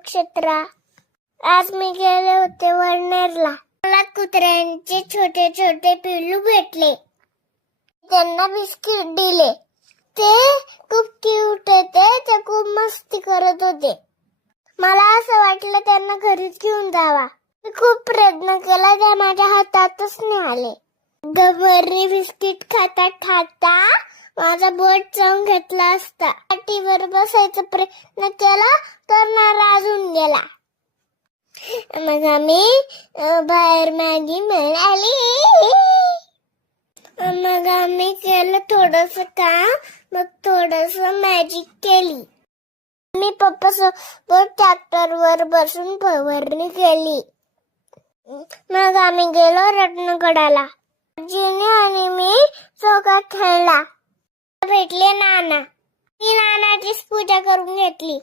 नक्षत्रा. आज मी गेले होते वडनेरला. मला कुत्र्यांचे छोटे छोटे पिल्लू भेटले. त्यांना बिस्किट दिले. ते खूप क्यूट होते. ते खूप मस्ती करत होते. मला असं वाटलं त्यांना घरीच घेऊन जावा. मी खूप प्रयत्न केला, त्या माझ्या हातातच नाही आले. गबरनी बिस्किट खाता खाता माझा बोट चावून घेतला असता. पाठीवर बसायचा प्रयत्न केला तर नाराजून गेला. मग आम्ही बाहेर मॅगी मिळाली. मग आम्ही केलं थोडस काम. मग थोडस मॅजिक केली. मी पप्पा सोबत ट्रॅक्टरवर बसून फवारणी केली. मग आम्ही गेलो रत्नगडाला. आजीने आणि मी चौकात खेळला. भेटले नाना. मी नानाचीच पूजा करून घेतली.